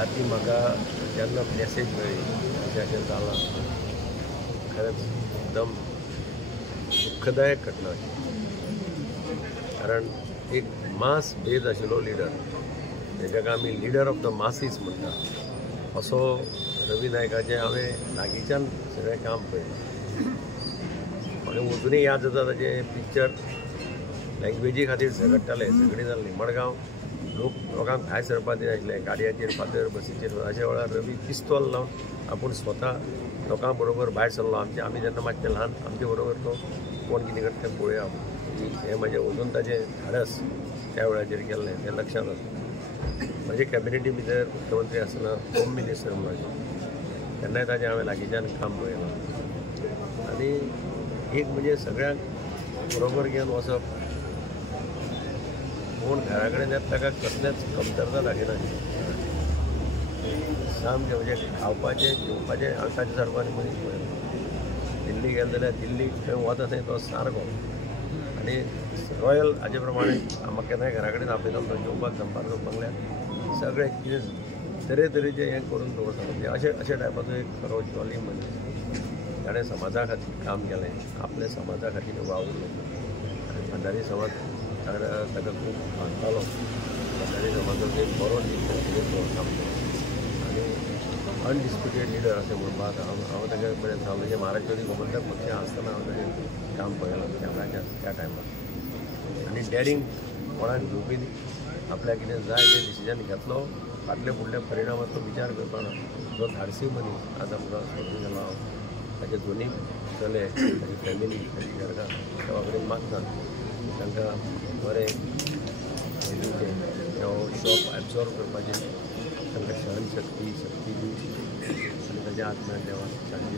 राती म्हाका जेन्ना मॅसेज मेळ्ळी अशें जालां, खरेंच एकदम दुःखदायक घटना अशी. कारण एक मास बेज आशिल्लो लिडर, जेका आमी लिडर ऑफ द मासीस म्हणटा, असो रवी नायकाचें हांवें लागींच्यान सगळें काम पळयलें. आनी अजुनूय याद जाता ताचें पिक्चर लँग्वेजी खातीर झगडटाले, झगडी जाल्ली. मडगांव लोकांक भायर सरपाक दिनाशिल्ले, गाडयांचेर फातर बसीचेर. अशा वेळार रवी पिस्तॉल लावन आपूण स्वता लोकां बरोबर भायर सरलो. आमी जेन्ना मातशे ल्हान आमचे बरोबर तो कोण कितें करता तें पळोवया. हें म्हाजें अजून ताचें धाडस त्या वेळाचेर केल्लें तें लक्षांत आसा. म्हजे कॅबिनेटी भितर मुख्यमंत्री आसतना होम मिनिस्टर म्हणून आशिल्लो, तेन्नाय ताचें हांवें लागींच्यान काम पळयलां. आनी एक म्हणजे सगळ्यांक बरोबर घेवन वचप, कोण घरा कडेन येता ताका कसलेंच कमतरता दाखयना. सामकें म्हणजे खावपाचें जेवपाचें हांवें ताचे सारको आनी मनीस पळयलो. दिल्ली गेलो जाल्यार दिल्ली खंय वता थंय तो सारको. आनी रॉयल हाजे प्रमाणे म्हाका केन्नाय घरा कडेन आपयतालो तो जेवपाक दनपारचो बंगल्यार. सगळें कितें तरेतरेचें हें करून दवरतालो. म्हणजे अशे टायपाचो एक खरो जॉली मनीस. ताणें समाजा खातीर काम केलें, आपल्या समाजा खातीर वावुरलो. भंडारी समाज ताका खूब मानतालो. भंडारी समाजाचो एक बरो काम केलो. आनी अनडिस्प्युटेड लिडर अशें म्हणपाक हांव ताका बरें सांगलें. म्हणजे महाराष्ट्रवादी गोमंतक पक्ष आसतना हांव ताचें काम पळयलां त्या टायमार. आनी डॅरिंग कोणाक घेवपी आपल्याक कितें जाय तें डिसिजन घेतलो. फाटले फुडले परिणामाचो विचार करपाना. जो धाडसी मनीस आज आमकां सोडून गेलो. हांव ताचे दोनूय चले, ताची फॅमिली, ताची घरकां देवा कडेन मागतात तांकां बरें शॉक एब्जॉर्व करपाचें, तांकां सहनशक्ती दिवची आनी ताच्या आत्म्याक देवान शांती